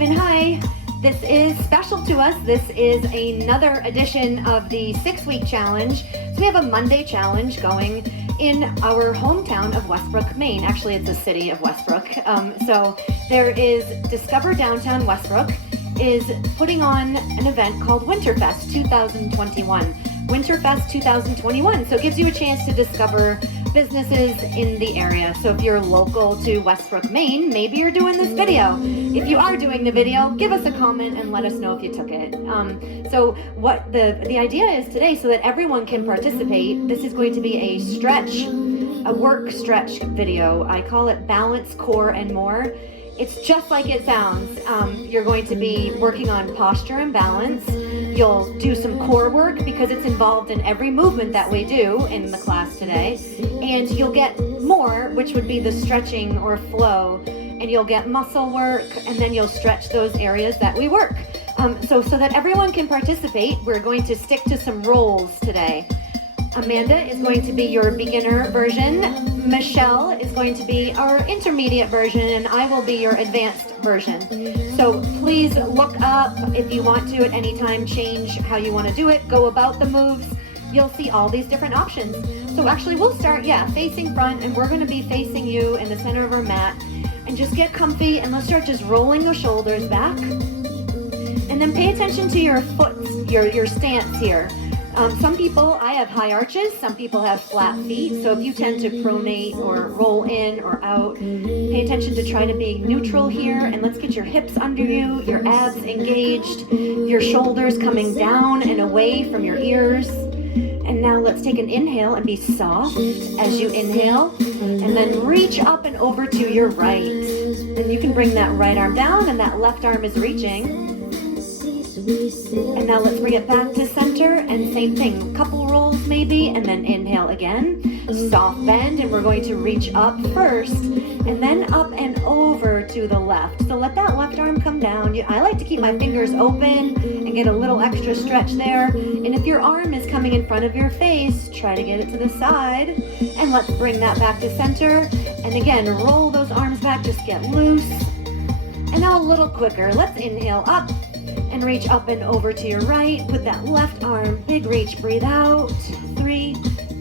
and hi. This is special to us. This is another edition of the 6-week challenge. So we have a Monday challenge going in our hometown of Westbrook, Maine. Actually, it's the city of Westbrook. So there is Discover Downtown Westbrook is putting on an event called WinterFest 2021. WinterFest 2021. So it gives you a chance to discover businesses in the area. So if you're local to Westbrook, Maine, maybe you're doing this video. If you are doing the video, give us a comment and let us know if you took it. So what the idea is today, so that everyone can participate, this is going to be a work stretch video. I call it Balance, Core, and More. It's just like it sounds. You're going to be working on posture and balance. You'll do some core work because it's involved in every movement that we do in the class today. And you'll get more, which would be the stretching or flow. And you'll get muscle work, and then you'll stretch those areas that we work. So that everyone can participate, we're going to stick to some roles today. Amanda is going to be your beginner version. Michelle is going to be our intermediate version, and I will be your advanced version. So please look up if you want to at any time, change how you want to do it, go about the moves. You'll see all these different options. So actually we'll start, facing front, and we're going to be facing you in the center of our mat. And just get comfy, and let's start just rolling the shoulders back. And then pay attention to your foot, your stance here. Some people, I have high arches, some people have flat feet, so if you tend to pronate or roll in or out, pay attention to try to be neutral here, and let's get your hips under you, your abs engaged, your shoulders coming down and away from your ears. And now let's take an inhale and be soft as you inhale, and then reach up and over to your right. And you can bring that right arm down, and that left arm is reaching. And now let's bring it back to center, and same thing, couple rolls maybe, and then inhale again, soft bend, and we're going to reach up first, and then up and over to the left. So let that left arm come down. I like to keep my fingers open and get a little extra stretch there. And if your arm is coming in front of your face, try to get it to the side, and let's bring that back to center. And again, roll those arms back, just get loose. And now a little quicker, let's inhale up, and reach up and over to your right with that left arm. Big reach, breathe out. 3,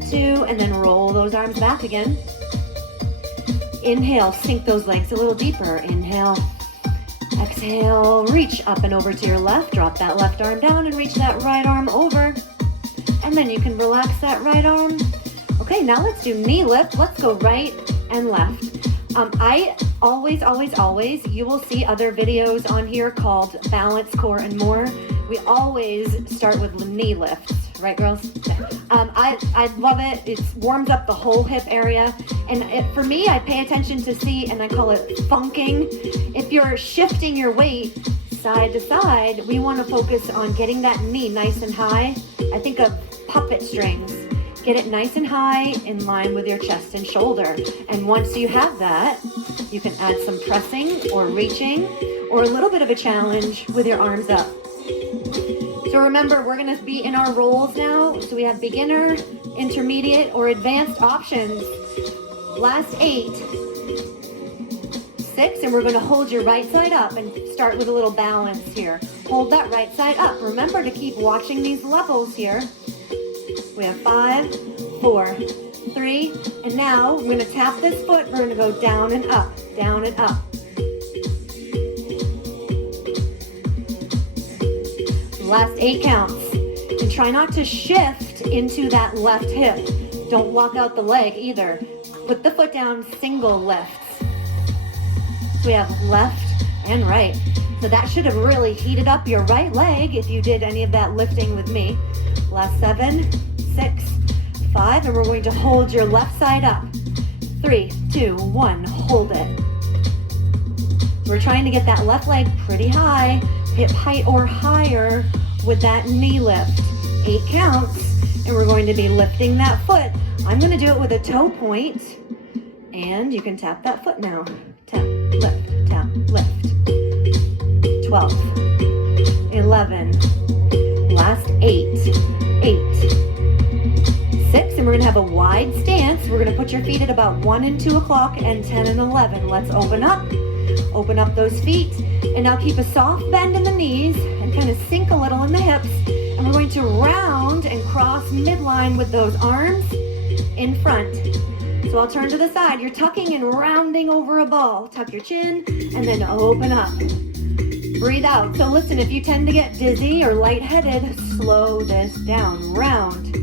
2, and then roll those arms back again. Inhale, sink those legs a little deeper. Inhale, exhale, reach up and over to your left. Drop that left arm down and reach that right arm over. And then you can relax that right arm. Okay, now let's do knee lift. Let's go right and left. I always, you will see other videos on here called Balance, Core, and More. We always start with knee lifts, right girls? I love it. It warms up the whole hip area. And for me, I pay attention to see, and I call it funking. If you're shifting your weight side to side, we want to focus on getting that knee nice and high. I think of puppet strings. Get it nice and high in line with your chest and shoulder. And once you have that, you can add some pressing or reaching or a little bit of a challenge with your arms up. So remember, we're going to be in our rolls now. So we have beginner, intermediate, or advanced options. Last 8, 6, and we're going to hold your right side up and start with a little balance here. Hold that right side up. Remember to keep watching these levels here. We have 5, 4, 3, and now we're going to tap this foot. We're going to go down and up, down and up. Last 8 counts. And try not to shift into that left hip. Don't walk out the leg either. Put the foot down, single lifts. So we have left and right. So that should have really heated up your right leg if you did any of that lifting with me. Last 7, 6, 5, and we're going to hold your left side up. 3, 2, 1, hold it. We're trying to get that left leg pretty high, hip height or higher with that knee lift. 8 counts, and we're going to be lifting that foot. I'm going to do it with a toe point, and you can tap that foot now. Tap, lift, tap, lift. 12, 11, last 8, 6, and we're going to have a wide stance. We're going to put your feet at about 1 and 2 o'clock and 10 and 11. Let's open up. Open up those feet, and now keep a soft bend in the knees and kind of sink a little in the hips. And we're going to round and cross midline with those arms in front. So I'll turn to the side. You're tucking and rounding over a ball. Tuck your chin and then open up. Breathe out. So listen, if you tend to get dizzy or lightheaded, slow this down. Round,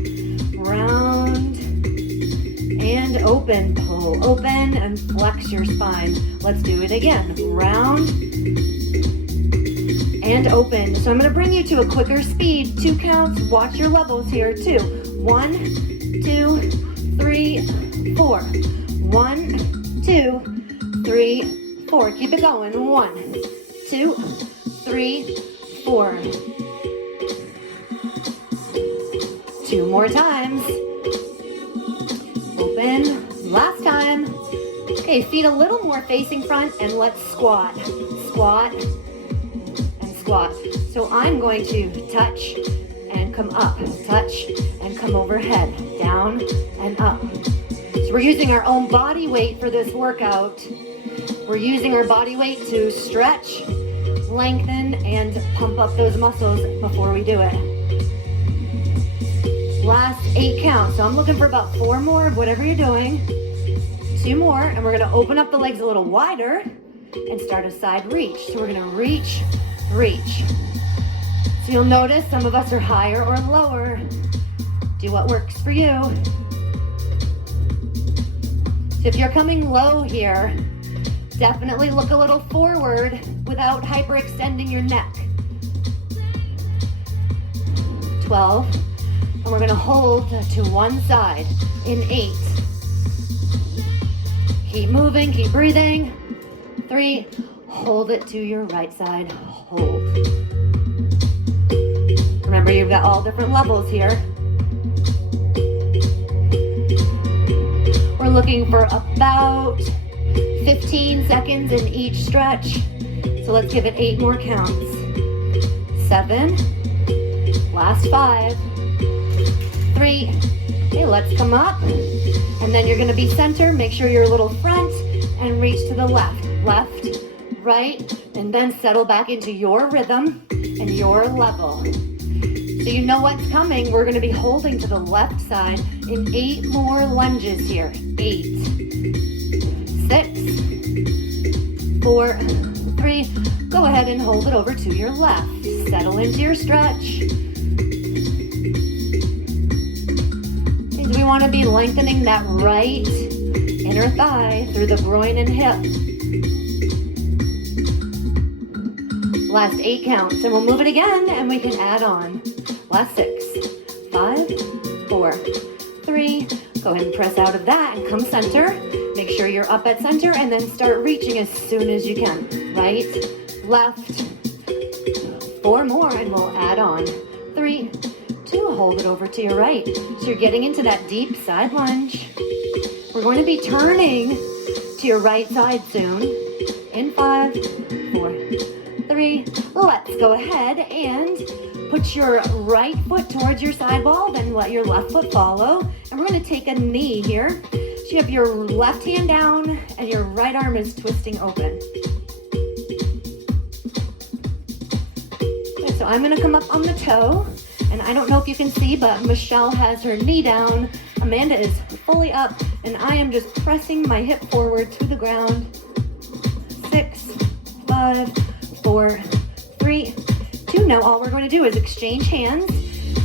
round, and open. Pull open and flex your spine. Let's do it again. Round and open. So I'm going to bring you to a quicker speed. 2 counts. Watch your levels here. 2. 1, 2, 3, 4. 1, 2, 3, 4. Keep it going. 1, 2, 3, 4. 2 more times. Open. Last time. Okay, feet a little more facing front, and let's squat. Squat and squat. So I'm going to touch and come up. Touch and come overhead. Down and up. So we're using our own body weight for this workout. We're using our body weight to stretch, lengthen, and pump up those muscles before we do it. Last 8 counts. So I'm looking for about 4 more of whatever you're doing. 2 more, and we're gonna open up the legs a little wider and start a side reach. So we're gonna reach, reach. So you'll notice some of us are higher or lower. Do what works for you. So if you're coming low here, definitely look a little forward without hyperextending your neck. 12, and we're gonna hold to one side in 8. Keep moving, keep breathing. 3, hold it to your right side, hold. Remember, you've got all different levels here. We're looking for about 15 seconds in each stretch. So let's give it 8 more counts. 7, last 5, 3. Okay, let's come up. And then you're gonna be center. Make sure you're a little front and reach to the left. Left, right, and then settle back into your rhythm and your level. So you know what's coming. We're gonna be holding to the left side in 8 more lunges here. 8, 6, 4, 3. Go ahead and hold it over to your left. Settle into your stretch. We want to be lengthening that right inner thigh through the groin and hip. Last 8 counts, and we'll move it again, and we can add on. Last 6, 5, 4, 3. Go ahead and press out of that and come center. Make sure you're up at center, and then start reaching as soon as you can. Right, left. 4 more, and we'll add on. 3, 2, hold it over to your right. So you're getting into that deep side lunge. We're going to be turning to your right side soon. In 5, 4, 3. Let's go ahead and put your right foot towards your side wall, then let your left foot follow. And we're going to take a knee here. So you have your left hand down and your right arm is twisting open. Okay, so I'm going to come up on the toe. And I don't know if you can see, but Michelle has her knee down. Amanda is fully up, and I am just pressing my hip forward to the ground. 6, 5, 4, 3, 2. Now all we're going to do is exchange hands.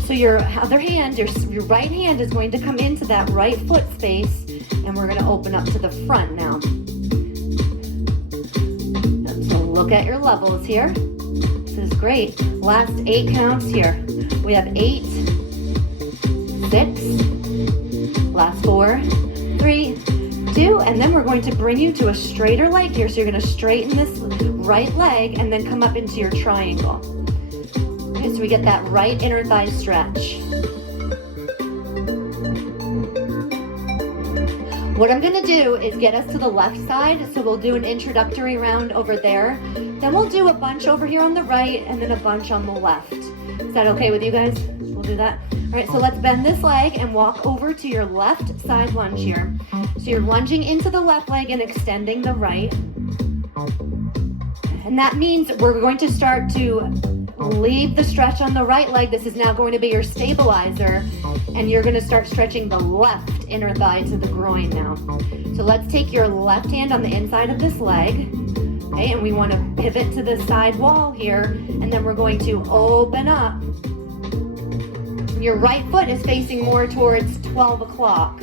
So your other hand, your right hand is going to come into that right foot space, and we're going to open up to the front now. So look at your levels here. This is great. Last 8 counts here. We have 8, 6, last 4, 3, 2, and then we're going to bring you to a straighter leg here. So you're going to straighten this right leg and then come up into your triangle. Okay, so we get that right inner thigh stretch. What I'm going to do is get us to the left side. So we'll do an introductory round over there. Then we'll do a bunch over here on the right and then a bunch on the left. Is that okay with you guys? We'll do that. All right, so let's bend this leg and walk over to your left side lunge here. So you're lunging into the left leg and extending the right. And that means we're going to start to leave the stretch on the right leg. This is now going to be your stabilizer. And you're going to start stretching the left inner thigh to the groin now. So let's take your left hand on the inside of this leg. Okay, and we want to pivot to the side wall here. And then we're going to open up. Your right foot is facing more towards 12 o'clock.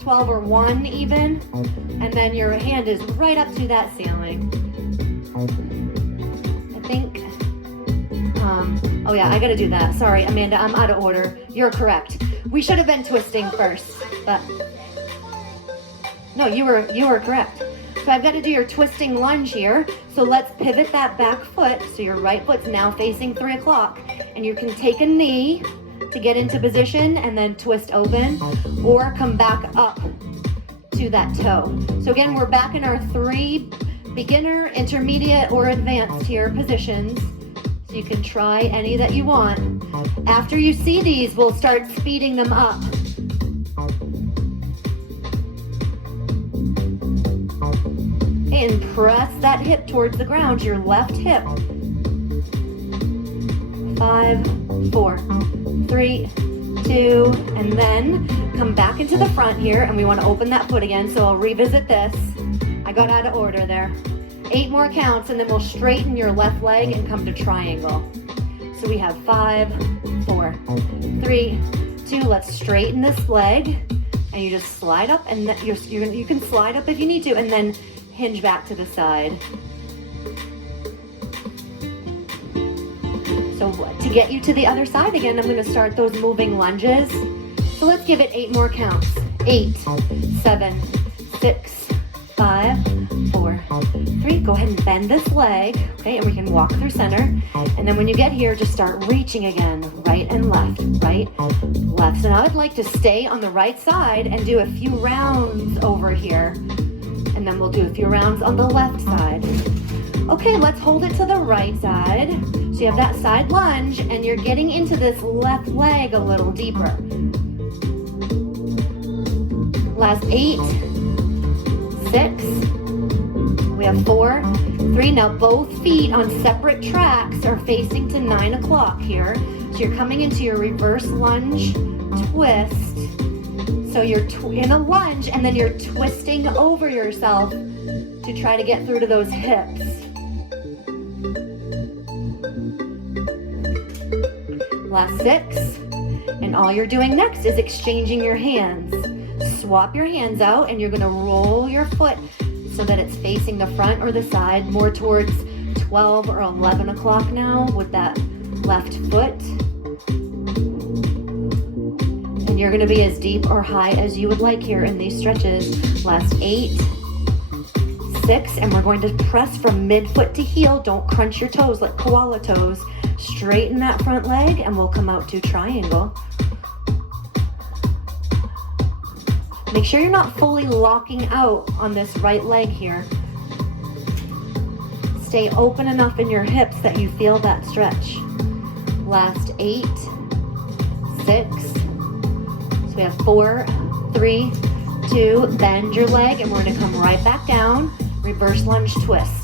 12 or 1 even. And then your hand is right up to that ceiling. I think, oh yeah, I gotta do that. Sorry, Amanda, I'm out of order. You're correct. We should have been twisting first, but no, you were correct. So I've got to do your twisting lunge here. So let's pivot that back foot. So your right foot's now facing 3 o'clock, and you can take a knee to get into position and then twist open, or come back up to that toe. So again, we're back in our 3 beginner, intermediate, or advanced here positions. So you can try any that you want. After you see these, we'll start speeding them up. And press that hip towards the ground, your left hip. 5, 4, 3, 2, and then come back into the front here, and we want to open that foot again. So I'll revisit this. I got out of order there. 8 more counts, and then we'll straighten your left leg and come to triangle. So we have 5, 4, 3, 2. Let's straighten this leg, and you just slide up, and you can slide up if you need to, and then hinge back to the side. So to get you to the other side again, I'm going to start those moving lunges. So let's give it 8 more counts. 8, 7, 6, 5, 4, 3. Go ahead and bend this leg, okay, and we can walk through center. And then when you get here, just start reaching again, right and left, right, left. So now I'd like to stay on the right side and do a few rounds over here. And then we'll do a few rounds on the left side. Okay, let's hold it to the right side. So you have that side lunge, and you're getting into this left leg a little deeper. Last 8, 6, we have 4, 3. Now both feet on separate tracks are facing to 9 o'clock here. So you're coming into your reverse lunge twist. So you're in a lunge, and then you're twisting over yourself to try to get through to those hips. Last 6. And all you're doing next is exchanging your hands. Swap your hands out, and you're going to roll your foot so that it's facing the front or the side, more towards 12 or 11 o'clock now with that left foot. And you're going to be as deep or high as you would like here in these stretches. Last 8, 6, and we're going to press from midfoot to heel. Don't crunch your toes like koala toes. Straighten that front leg, and we'll come out to triangle. Make sure you're not fully locking out on this right leg here. Stay open enough in your hips that you feel that stretch. Last 8, 6. So we have 4, 3, 2. Bend your leg, and we're going to come right back down. Reverse lunge twist.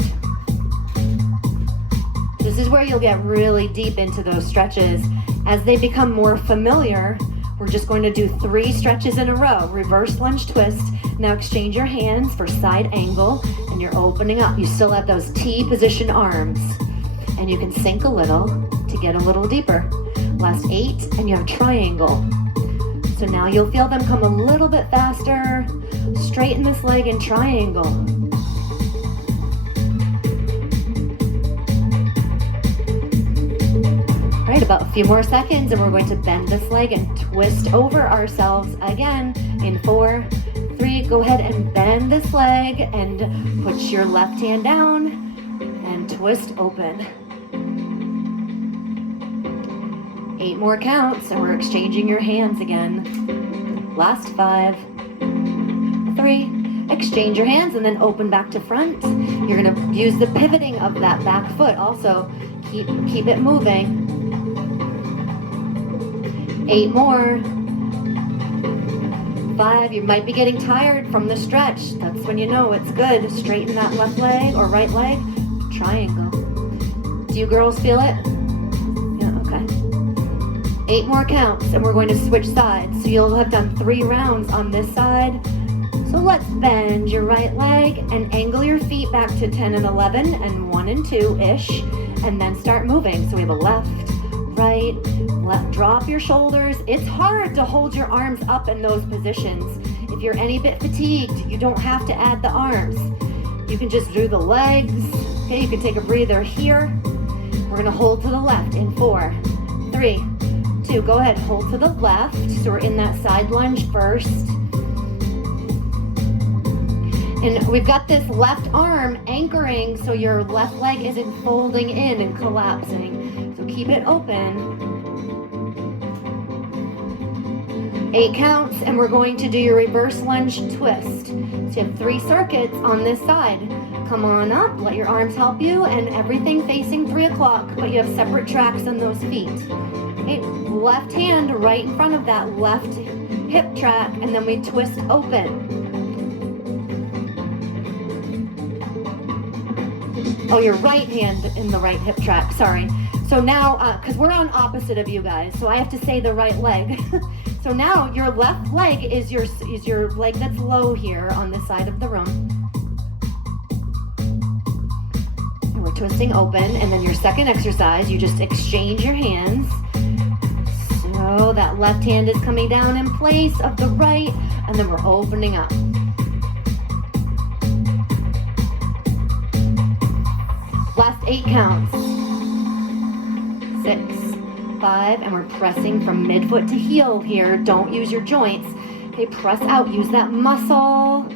This is where you'll get really deep into those stretches. As they become more familiar, we're just going to do 3 stretches in a row. Reverse lunge twist. Now exchange your hands for side angle, and you're opening up. You still have those T position arms, and you can sink a little to get a little deeper. Last 8, and you have triangle. So now you'll feel them come a little bit faster. Straighten this leg in triangle. Right, about a few more seconds, and we're going to bend this leg and twist over ourselves again in 4, 3. Go ahead and bend this leg and put your left hand down and twist open. 8 more counts, and we're exchanging your hands again. Last 5, 3. Exchange your hands and then open back to front. You're going to use the pivoting of that back foot. Also, keep it moving. 8 more. 5, you might be getting tired from the stretch. That's when you know it's good. Straighten that left leg or right leg, triangle. Do you girls feel it? Yeah, okay. 8 more counts and we're going to switch sides. So you'll have done 3 rounds on this side. So let's bend your right leg and angle your feet back to 10 and 11 and 1 and 2-ish, and then start moving. So we have a left, right, left. Drop your shoulders. It's hard to hold your arms up in those positions. If you're any bit fatigued, you don't have to add the arms. You can just do the legs. Okay, you can take a breather here. We're gonna hold to the left in 4, 3, 2. Go ahead, hold to the left. So we're in that side lunge first. And we've got this left arm anchoring so your left leg isn't folding in and collapsing. So keep it open. 8 counts, and we're going to do your reverse lunge twist. So you have 3 circuits on this side. Come on up, let your arms help you, and everything facing 3 o'clock, but you have separate tracks on those feet. Okay, left hand right in front of that left hip track, and then we twist open. Oh, your right hand in the right hip track, sorry. So now, because we're on opposite of you guys, so I have to say the right leg. So now your left leg is your leg that's low here on this side of the room. And we're twisting open, and then your second exercise, you just exchange your hands. So that left hand is coming down in place of the right, and then we're opening up. Last 8 counts. 6, 5, and we're pressing from midfoot to heel here. Don't use your joints. Okay, press out, use that muscle.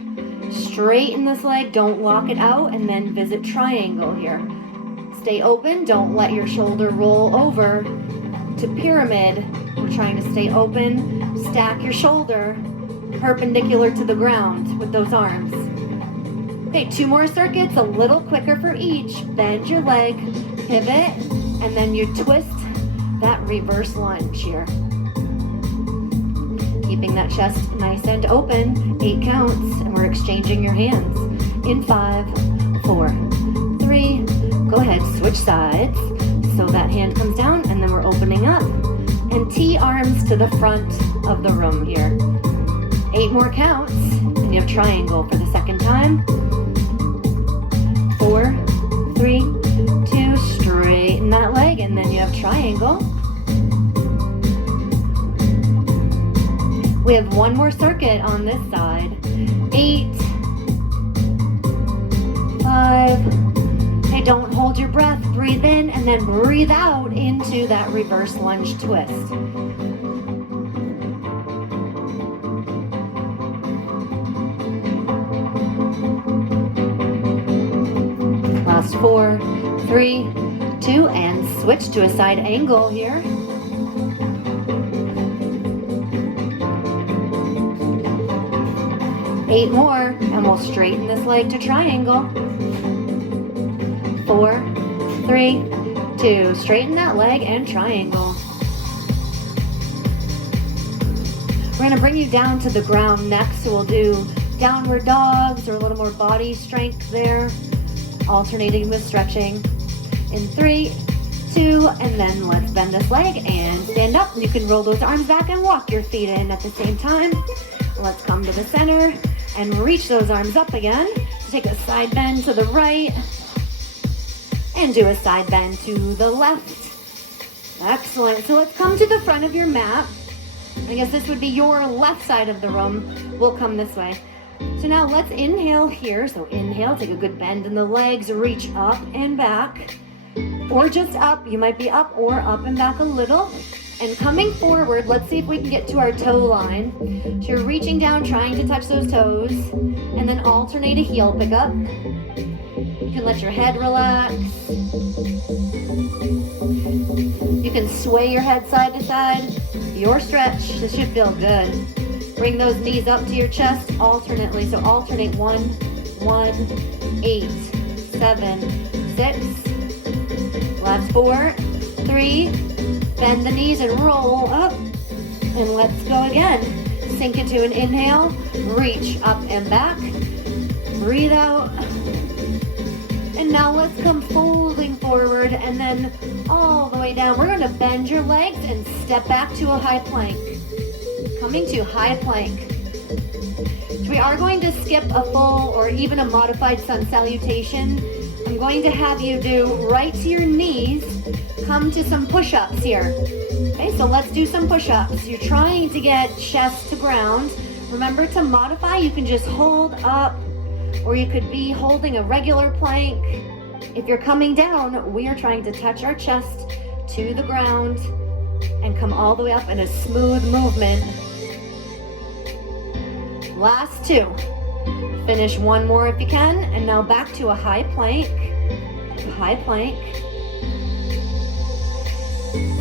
Straighten this leg, don't lock it out, and then visit triangle here. Stay open, don't let your shoulder roll over to pyramid. We're trying to stay open. Stack your shoulder perpendicular to the ground with those arms. Okay, 2 more circuits, a little quicker for each. Bend your leg, pivot, and then you twist that reverse lunge here. Keeping that chest nice and open. 8 counts, and we're exchanging your hands. In 5, 4, 3, go ahead, switch sides. So that hand comes down, and then we're opening up. And T arms to the front of the room here. 8 more counts, and you have triangle for the second time. 4, 3, 2, straighten that leg, and then you have triangle. We have 1 more circuit on this side. 8, 5. Okay, don't hold your breath. Breathe in and then breathe out into that reverse lunge twist. Last 4, 3, 2, and switch to a side angle here. Eight more, and we'll straighten this leg to triangle. 4, 3, 2, straighten that leg and triangle. We're gonna bring you down to the ground next, so we'll do downward dogs or a little more body strength there, alternating with stretching. In 3, 2, and then let's bend this leg and stand up. You can roll those arms back and walk your feet in at the same time. Let's come to the center and reach those arms up again. Take a side bend to the right and do a side bend to the left. Excellent. So let's come to the front of your mat. I guess this would be your left side of the room. We'll come this way. So now let's inhale here. So inhale, take a good bend in the legs, reach up and back, or just up. You might be up or up and back a little. And coming forward, let's see if we can get to our toe line. So you're reaching down, trying to touch those toes, and then alternate a heel pickup. You can let your head relax. You can sway your head side to side. Your stretch, this should feel good. Bring those knees up to your chest alternately. So alternate 1, 1, 8, 7, 6. Last 4, 3, bend the knees and roll up. And let's go again. sink into an inhale, reach up and back, breathe out. And now let's come folding forward and then all the way down. We're going to bend your legs and step back to a high plank. Coming to high plank. So we are going to skip a full or even a modified sun salutation. I'm going to have you do right to your knees, come to some push-ups here. Okay, so let's do some push-ups. You're trying to get chest to ground. Remember to modify, you can just hold up, or you could be holding a regular plank. If you're coming down, we are trying to touch our chest to the ground and come all the way up in a smooth movement. Last two. Finish one more if you can, and now back to a high plank. High plank.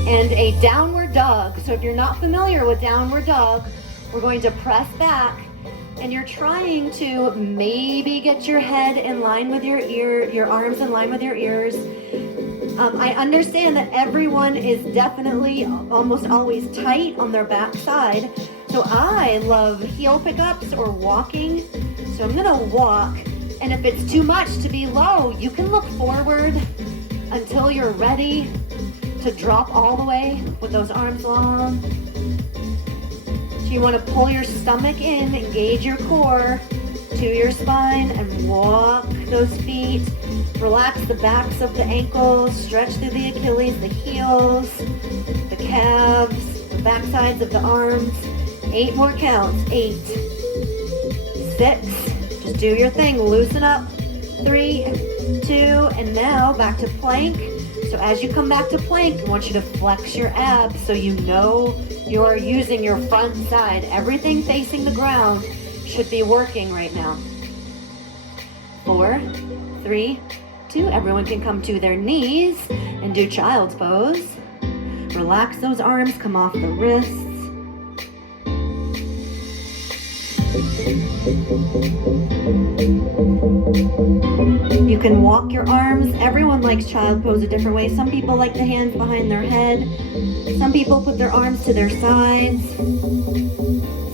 And a downward dog. So if you're not familiar with downward dog, we're going to press back, and you're trying to maybe get your head in line with your ear, your arms in line with your ears. I understand that everyone is definitely almost always tight on their back side. So I love heel pickups or walking. So I'm gonna walk, and if it's too much to be low, you can look forward until you're ready to drop all the way with those arms long. So you want to pull your stomach in, engage your core to your spine, and walk those feet. Relax the backs of the ankles, stretch through the Achilles, the heels, the calves, the back sides of the arms. 8 more counts. 8, 6, just do your thing, loosen up. 3, 2, and now back to plank. So as you come back to plank, I want you to flex your abs so you know you're using your front side. Everything facing the ground should be working right now. 4, 3, 2, everyone can come to their knees and do child's pose. Relax those arms, come off the wrists. You can walk your arms. Everyone likes child pose a different way. Some people like the hands behind their head. Some people put their arms to their sides.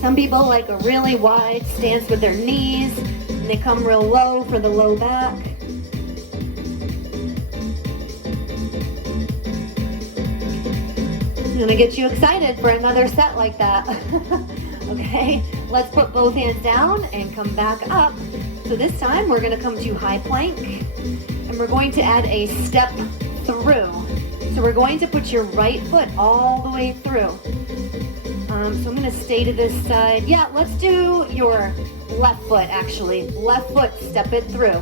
Some people like a really wide stance with their knees, and they come real low for the low back. I'm gonna get you excited for another set like that. Okay, let's put both hands down and come back up. So this time we're gonna come to high plank, and we're going to add a step through. So we're going to put your right foot all the way through. So I'm gonna stay to this side. Yeah, let's do your left foot actually. Left foot, step it through.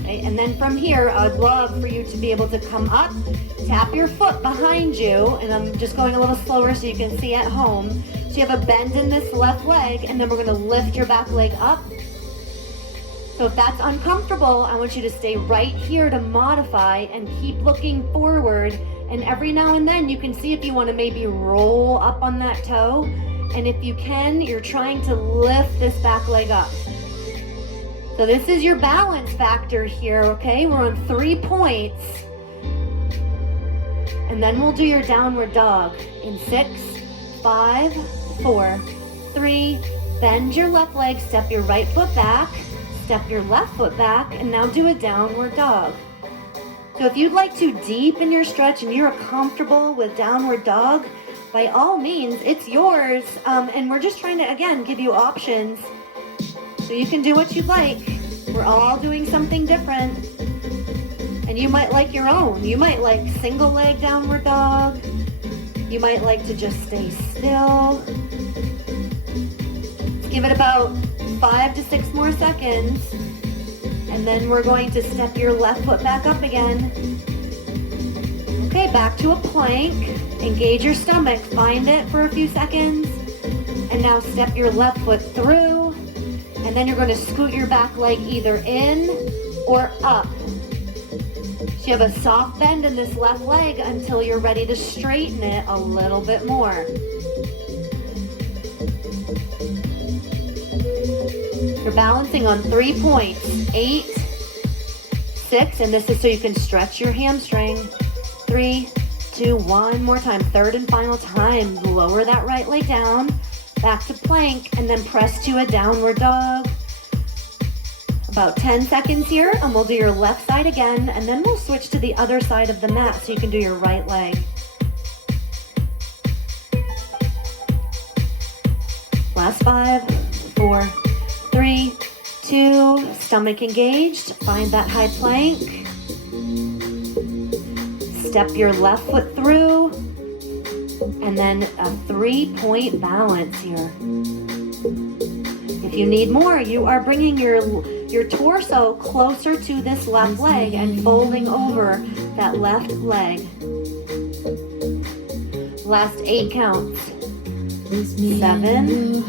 Okay, and then from here, I'd love for you to be able to come up, tap your foot behind you, and I'm just going a little slower so you can see at home. So you have a bend in this left leg, and then we're gonna lift your back leg up. So if that's uncomfortable, I want you to stay right here to modify and keep looking forward. And every now and then you can see if you want to maybe roll up on that toe. And if you can, you're trying to lift this back leg up. So this is your balance factor here, okay? We're on 3 points. And then we'll do your downward dog in 6, 5, 4, 3. Bend your left leg, step your right foot back, step your left foot back, and now do a downward dog. So if you'd like to deepen your stretch and you're comfortable with downward dog, by all means, it's yours. And we're just trying to, again, give you options so you can do what you'd like. We're all doing something different. And you might like your own. You might like single leg downward dog. You might like to just stay still. Let's give it about 5 to 6 more seconds. And then we're going to step your left foot back up again. Okay, back to a plank. Engage your stomach, find it for a few seconds. And now step your left foot through. And then you're going to scoot your back leg either in or up. So you have a soft bend in this left leg until you're ready to straighten it a little bit more. You're balancing on 3 points, 8, 6, and this is so you can stretch your hamstring. 3, 2, one more time, third and final time. Lower that right leg down, back to plank, and then press to a downward dog. About 10 seconds here, and we'll do your left side again, and then we'll switch to the other side of the mat so you can do your right leg. Last 5, 4, 3, 2, stomach engaged. Find that high plank. Step your left foot through, and then a 3-point balance here. If you need more, you are bringing your torso closer to this left leg and folding over that left leg. Last 8 counts. 7,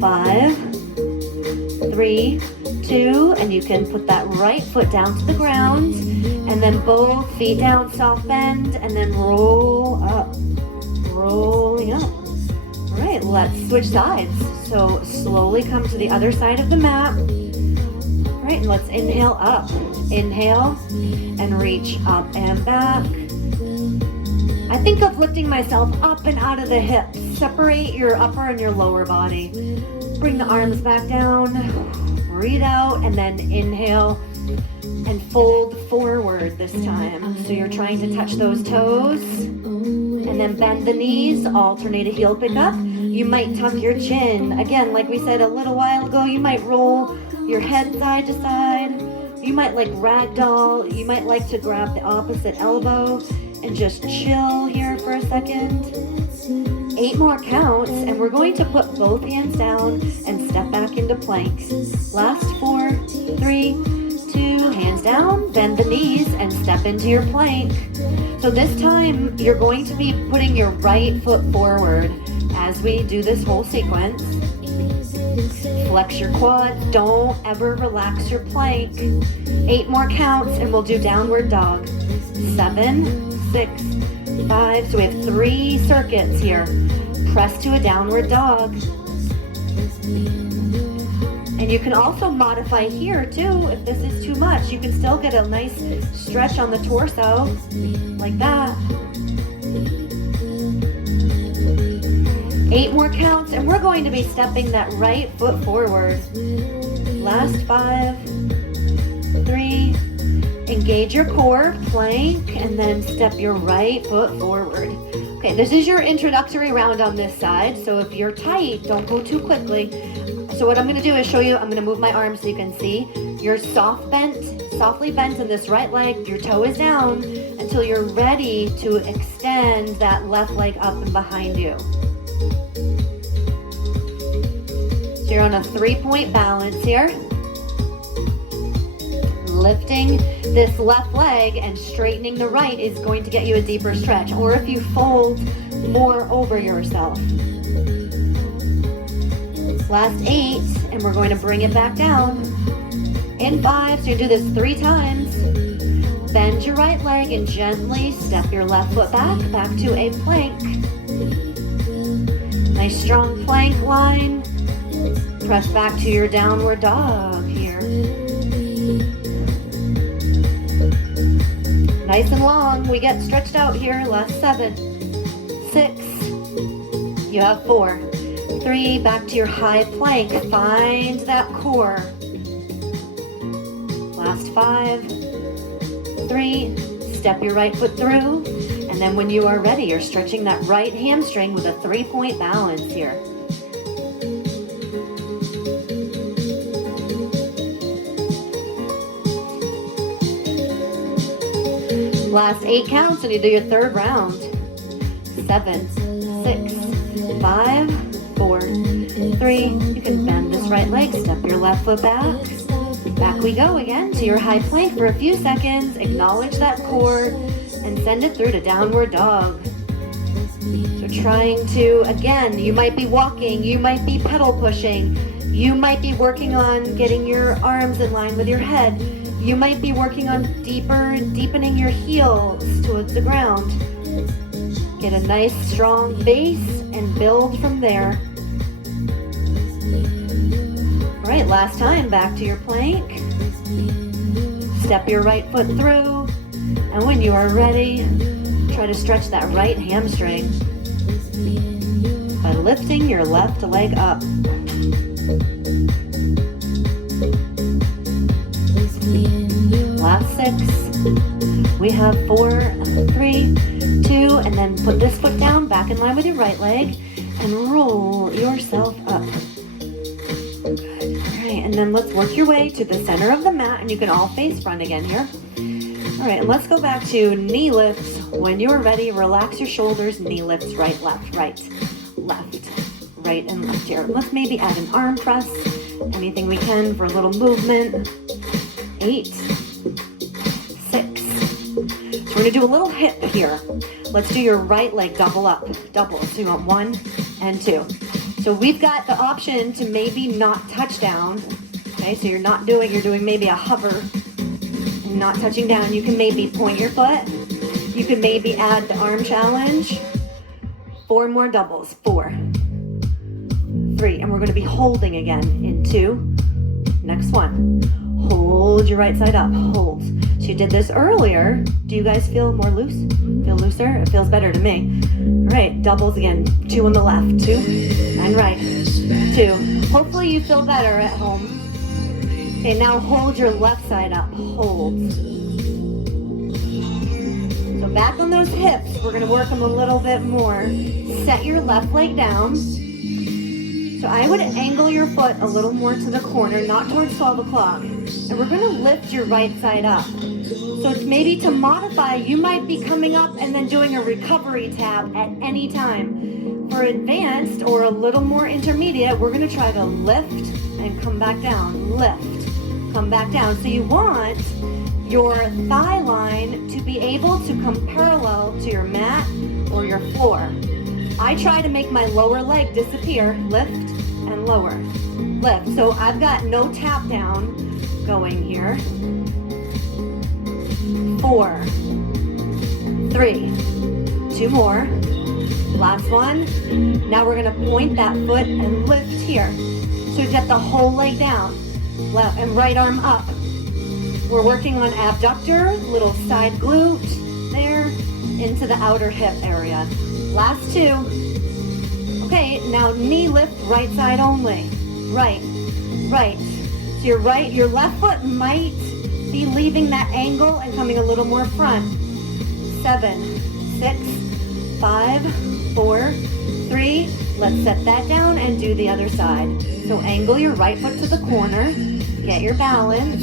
5, 3, 2, and you can put that right foot down to the ground, and then both feet down, soft bend, and then roll up, rolling up. All right, let's switch sides. So slowly come to the other side of the mat. All right, and let's inhale up. Inhale and reach up and back. I think of lifting myself up and out of the hips. Separate your upper and your lower body. Bring the arms back down. Breathe out and then inhale and fold forward this time. So you're trying to touch those toes. And then bend the knees, alternate a heel pickup. You might tuck your chin. Again, like we said a little while ago, you might roll your head side to side. You might like ragdoll. You might like to grab the opposite elbow and just chill here for a second. 8 more counts, and we're going to put both hands down and step back into plank. Last 4, 3, 2, hands down, bend the knees, and step into your plank. So this time, you're going to be putting your right foot forward as we do this whole sequence. Flex your quads, don't ever relax your plank. 8 more counts, and we'll do downward dog. 7, 6, 5, so we have 3 circuits here. Press to a downward dog. And you can also modify here too. If this is too much, you can still get a nice stretch on the torso, like that. 8 more counts, and we're going to be stepping that right foot forward. Last 5, 3, engage your core, plank, and then step your right foot forward. Okay, this is your introductory round on this side, so if you're tight, don't go too quickly. So what I'm going to do is show you, I'm going to move my arm so you can see. You're softly bent in this right leg, your toe is down until you're ready to extend that left leg up and behind you. So you're on a 3-point balance here. Lifting this left leg and straightening the right is going to get you a deeper stretch, or if you fold more over yourself. Last 8, and we're going to bring it back down. In 5, so you do this 3 times. Bend your right leg and gently step your left foot back to a plank. Nice strong plank line. Press back to your downward dog here. Nice and long, we get stretched out here. Last 7, 6, you have 4, 3, back to your high plank. Find that core. Last 5, 3, step your right foot through, and then when you are ready, you're stretching that right hamstring with a 3-point balance here. Last 8 counts, and you do your third round. 7, 6, 5, 4, 3. You can bend this right leg, step your left foot back. Back we go again to your high plank for a few seconds. Acknowledge that core and send it through to downward dog. So trying to, again, you might be walking, you might be pedal pushing, you might be working on getting your arms in line with your head. You might be working on deepening your heels towards the ground. Get a nice strong base and build from there. All right, last time, back to your plank. Step your right foot through, and when you are ready, try to stretch that right hamstring by lifting your left leg up. Last 6. We have 4, 3, 2, and then put this foot down, back in line with your right leg, and roll yourself up. Good. All right, and then let's work your way to the center of the mat, and you can all face front again here. All right, and let's go back to knee lifts. When you're ready, relax your shoulders, knee lifts, right, left, right, and left here. Let's maybe add an arm press, anything we can for a little movement. 8, 6. So we're gonna do a little hip here. Let's do your right leg double up, double. So you want 1 and 2. So we've got the option to maybe not touch down. Okay, so you're doing maybe a hover and not touching down. You can maybe point your foot. You can maybe add the arm challenge. 4 more doubles, 4, 3, and we're gonna be holding again in 2. Next one. Hold your right side up, hold. So you did this earlier. Do you guys feel more loose? Feel looser? It feels better to me. All right, doubles again. 2 on the left, 2, and right, 2. Hopefully you feel better at home. Okay, now hold your left side up, hold. So back on those hips, we're gonna work them a little bit more. Set your left leg down. So I would angle your foot a little more to the corner, not towards 12 o'clock. And we're gonna lift your right side up. So it's maybe to modify, you might be coming up and then doing a recovery tap at any time. For advanced or a little more intermediate, we're gonna try to lift and come back down, lift, come back down. So you want your thigh line to be able to come parallel to your mat or your floor. I try to make my lower leg disappear, lift and lower, lift. So I've got no tap down going here. 4, 3, 2 more. Last one. Now we're gonna point that foot and lift here. So we've got the whole leg down, left and right arm up. We're working on abductor, little side glute there, into the outer hip area. Last 2. Okay, now knee lift, right side only. Right, right. So your left foot might be leaving that angle and coming a little more front. 7, 6, 5, 4, 3. Let's set that down and do the other side. So angle your right foot to the corner, get your balance.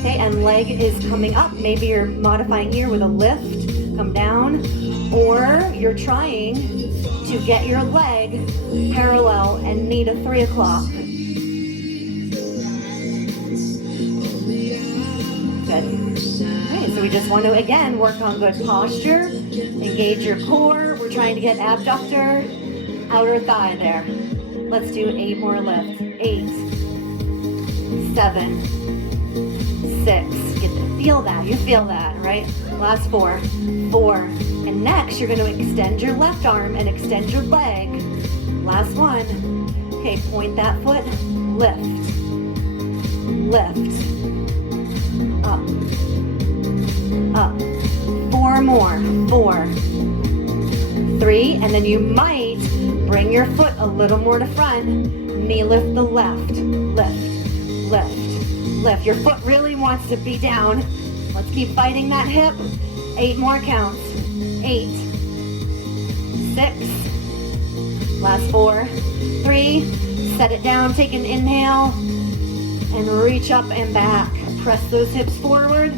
Okay, and leg is coming up. Maybe you're modifying here with a lift, come down, or you're trying to get your leg parallel and knee to 3 o'clock. Good. All right, so we just want to, again, work on good posture, engage your core. We're trying to get abductor, outer thigh there. Let's do 8 more lifts. 8, 7, 6. Feel that. You feel that, right? Last 4, 4. And next, you're going to extend your left arm and extend your leg. Last one. Okay, point that foot. Lift. Lift. Up. Up. 4 more. 4, 3. And then you might bring your foot a little more to front. Knee lift the left. Lift. Lift. Lift. Your foot really wants to be down. Let's keep fighting that hip. 8 more counts. 8, 6, last 4, 3, set it down, take an inhale, and reach up and back. Press those hips forward.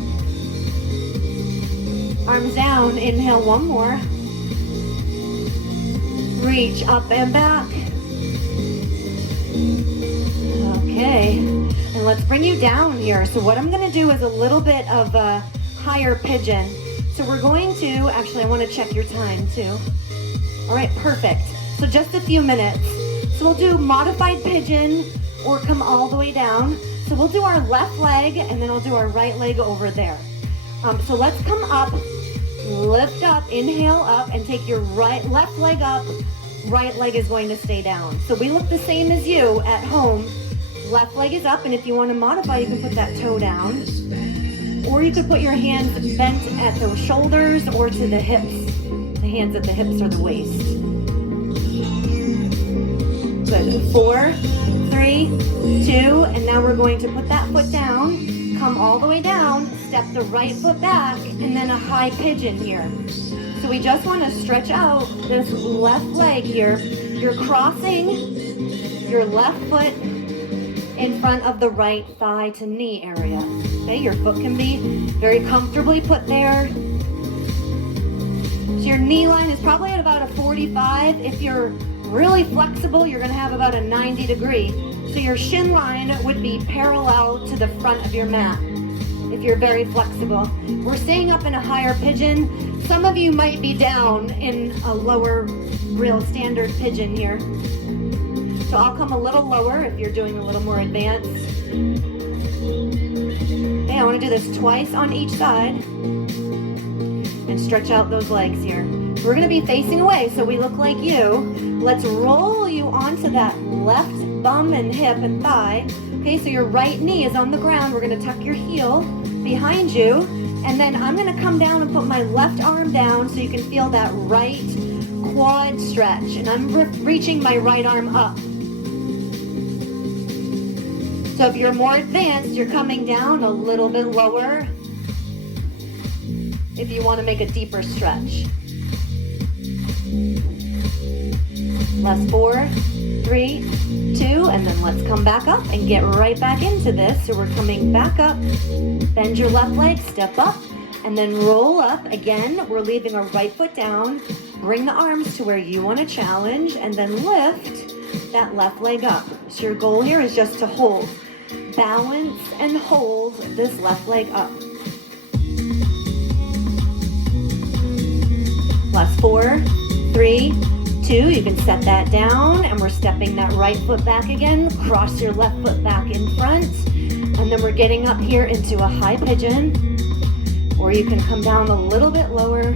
Arms down, inhale 1 more. Reach up and back. Okay, and let's bring you down here. So what I'm gonna do is a little bit of a higher pigeon. So we're going to, actually I want to check your time too. All right, perfect. So just a few minutes. So we'll do modified pigeon or come all the way down. So we'll do our left leg and then I'll do our right leg over there. So let's come up, lift up, inhale up and take your left leg up. Right leg is going to stay down. So we look the same as you at home. Left leg is up and if you want to modify, you can put that toe down. Or you could put your hands bent at the shoulders or to the hips. The hands at the hips or the waist. Good. 4, 3, 2, and now we're going to put that foot down, come all the way down, step the right foot back, and then a high pigeon here. So we just want to stretch out this left leg here. You're crossing your left foot in front of the right thigh to knee area. Okay, your foot can be very comfortably put there. So your knee line is probably at about a 45. If you're really flexible, you're going to have about a 90 degree. So your shin line would be parallel to the front of your mat if you're very flexible. We're staying up in a higher pigeon. Some of you might be down in a lower, real standard pigeon here. So I'll come a little lower if you're doing a little more advanced. Okay, I want to do this twice on each side and stretch out those legs here. We're going to be facing away so we look like you. Let's roll you onto that left bum and hip and thigh. Okay, so your right knee is on the ground. We're going to tuck your heel behind you. And then I'm going to come down and put my left arm down so you can feel that right quad stretch. And I'm reaching my right arm up. So if you're more advanced, you're coming down a little bit lower if you want to make a deeper stretch. Last 4, 3, 2, and then let's come back up and get right back into this. So we're coming back up, bend your left leg, step up, and then roll up. Again, we're leaving our right foot down, bring the arms to where you want to challenge, and then lift that left leg up. So your goal here is just to hold, balance, and hold this left leg up. Last 4, 3, 2, you can set that down, and we're stepping that right foot back again, cross your left foot back in front, and then we're getting up here into a high pigeon, or you can come down a little bit lower.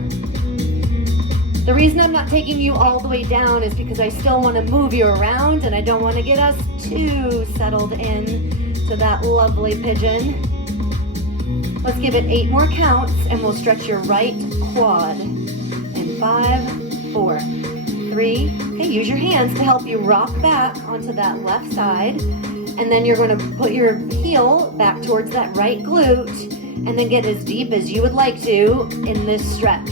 The reason I'm not taking you all the way down is because I still want to move you around, and I don't want to get us too settled in to that lovely pigeon. Let's give it 8 more counts, and we'll stretch your right quad. In 5, 4, 3. Okay, use your hands to help you rock back onto that left side. And then you're going to put your heel back towards that right glute and then get as deep as you would like to in this stretch.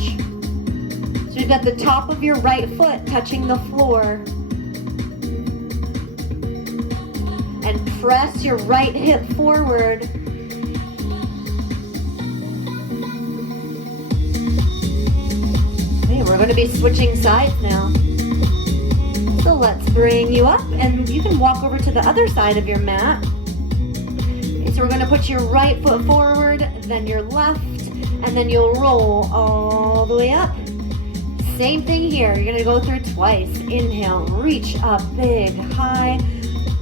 So you've got the top of your right foot touching the floor. And press your right hip forward. Okay, we're going to be switching sides now. So let's bring you up, and you can walk over to the other side of your mat. Okay, so we're going to put your right foot forward, then your left, and then you'll roll all the way up. Same thing here. You're going to go through twice. Inhale, reach up, big, high,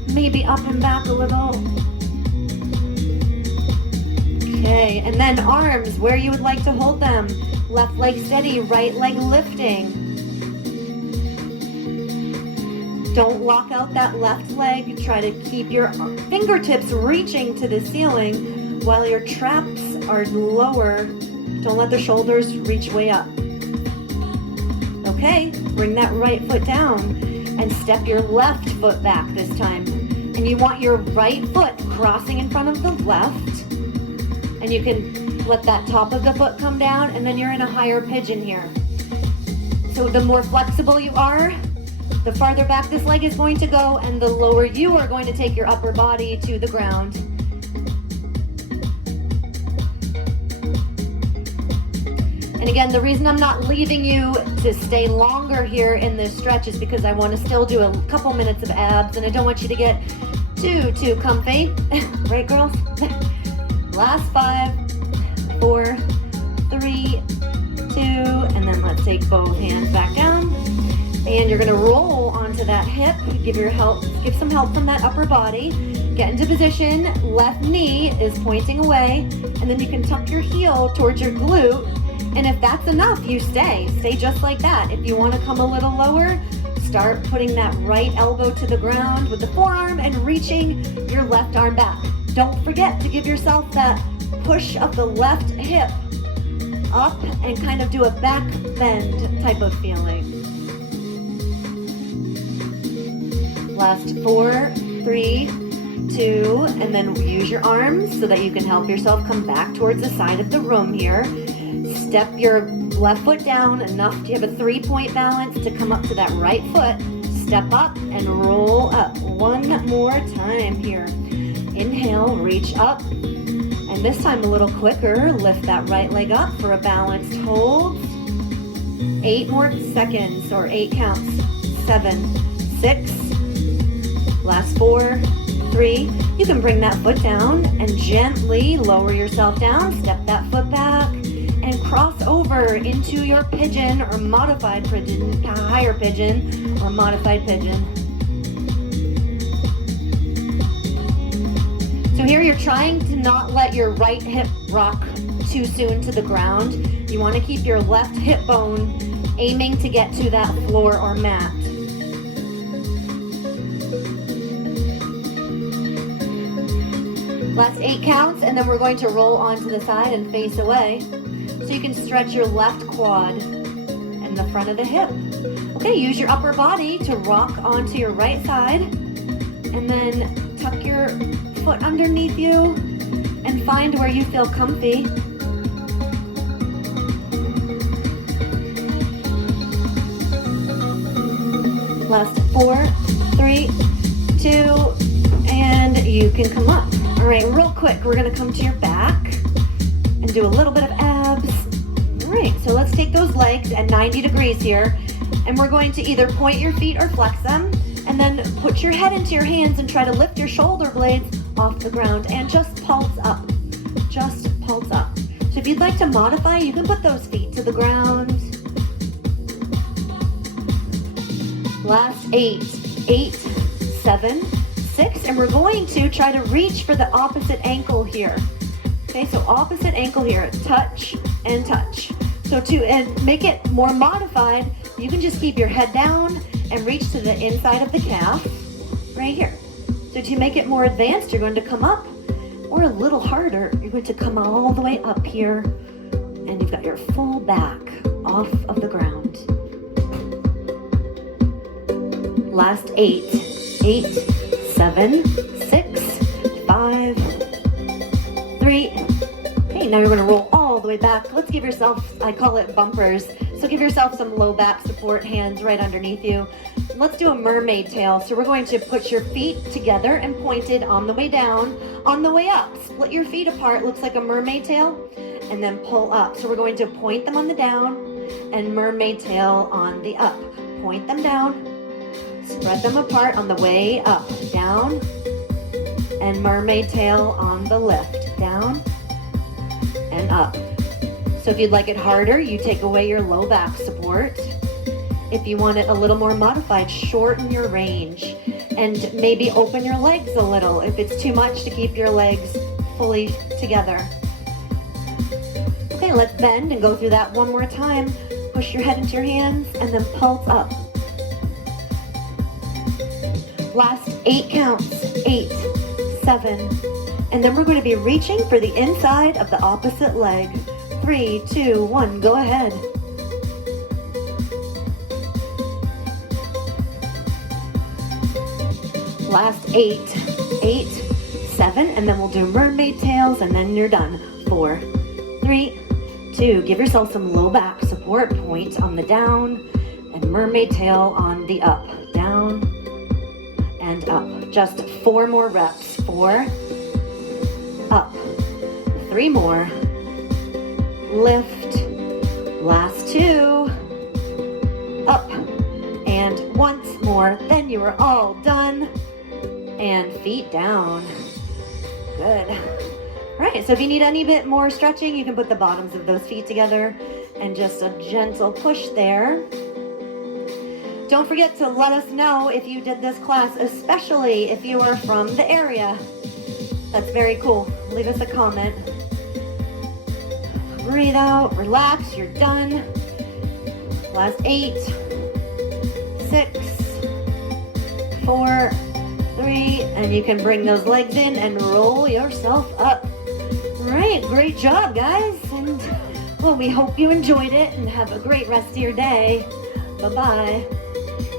maybe up and back a little. Okay, and then arms where you would like to hold them. Left leg steady, right leg lifting. Don't lock out that left leg. Try to keep your fingertips reaching to the ceiling while your traps are lower. Don't let the shoulders reach way up. Okay, bring that right foot down and step your left foot back this time. And you want your right foot crossing in front of the left. And you can let that top of the foot come down, and then you're in a higher pigeon here. So the more flexible you are, the farther back this leg is going to go, and the lower you are going to take your upper body to the ground. And again, the reason I'm not leaving you to stay longer here in this stretch is because I want to still do a couple minutes of abs, and I don't want you to get too comfy. Right, girls? Last 5, 4, 3, 2, and then let's take both hands back down. And you're going to roll onto that hip. Give some help from that upper body. Get into position. Left knee is pointing away, and then you can tuck your heel towards your glute. And if that's enough, you stay. Stay just like that. If you want to come a little lower, start putting that right elbow to the ground with the forearm and reaching your left arm back. Don't forget to give yourself that push of the left hip up and kind of do a back bend type of feeling. Last 4, 3, 2, and then use your arms so that you can help yourself come back towards the side of the room here. Step your left foot down enough to have a 3-point balance to come up to that right foot. Step up and roll up. One more time here. Inhale, reach up. And this time a little quicker. Lift that right leg up for a balanced hold. 8 more seconds, or 8 counts. 7, 6. Last 4, 3. You can bring that foot down and gently lower yourself down. Step that foot back and cross over into your pigeon or modified pigeon, higher pigeon or modified pigeon. So here you're trying to not let your right hip rock too soon to the ground. You want to keep your left hip bone aiming to get to that floor or mat. Last 8 counts, and then we're going to roll onto the side and face away. So you can stretch your left quad and the front of the hip. Okay, use your upper body to rock onto your right side, and then tuck your foot underneath you and find where you feel comfy. Last 4, 3, 2, and you can come up. All right, real quick, we're gonna come to your back and do a little bit of abs. All right, so let's take those legs at 90 degrees here, and we're going to either point your feet or flex them, and then put your head into your hands and try to lift your shoulder blades off the ground and just pulse up. Just pulse up. So if you'd like to modify, you can put those feet to the ground. Last 8, 7, 6, and we're going to try to reach for the opposite ankle here. Okay, so opposite ankle here, touch and touch. So to make it more modified, you can just keep your head down and reach to the inside of the calf, right here. So to make it more advanced, you're going to come up, or a little harder, you're going to come all the way up here, and you've got your full back off of the ground. Last 8, 7, 6, 5, 3. Okay, now you're going to roll all the way back. Let's give yourself, I call it bumpers. So give yourself some low back support, hands right underneath you. Let's do a mermaid tail. So we're going to put your feet together and pointed on the way down. On the way up, split your feet apart, looks like a mermaid tail, and then pull up. So we're going to point them on the down and mermaid tail on the up. Point them down. Spread them apart on the way up, down, and mermaid tail on the lift, down and up. So if you'd like it harder, you take away your low back support. If you want it a little more modified, shorten your range and maybe open your legs a little if it's too much to keep your legs fully together. Okay, let's bend and go through that one more time. Push your head into your hands and then pulse up. Last 8 counts, 8, 7, and then we're going to be reaching for the inside of the opposite leg. 3, 2, 1, go ahead. Last 8, 7, and then we'll do mermaid tails, and then you're done. 4, 3, 2, give yourself some low back support, point on the down, and mermaid tail on the up, down, and up. Just 4 more reps. 4, up. 3 more. Lift. Last 2. Up. And once more. Then you are all done. And feet down. Good. All right, so if you need any bit more stretching, you can put the bottoms of those feet together and just a gentle push there. Don't forget to let us know if you did this class, especially if you are from the area. That's very cool. Leave us a comment. Breathe out, relax, you're done. Last 8, 6, 4, 3, and you can bring those legs in and roll yourself up. All right, great job, guys. And well, we hope you enjoyed it and have a great rest of your day. Bye-bye.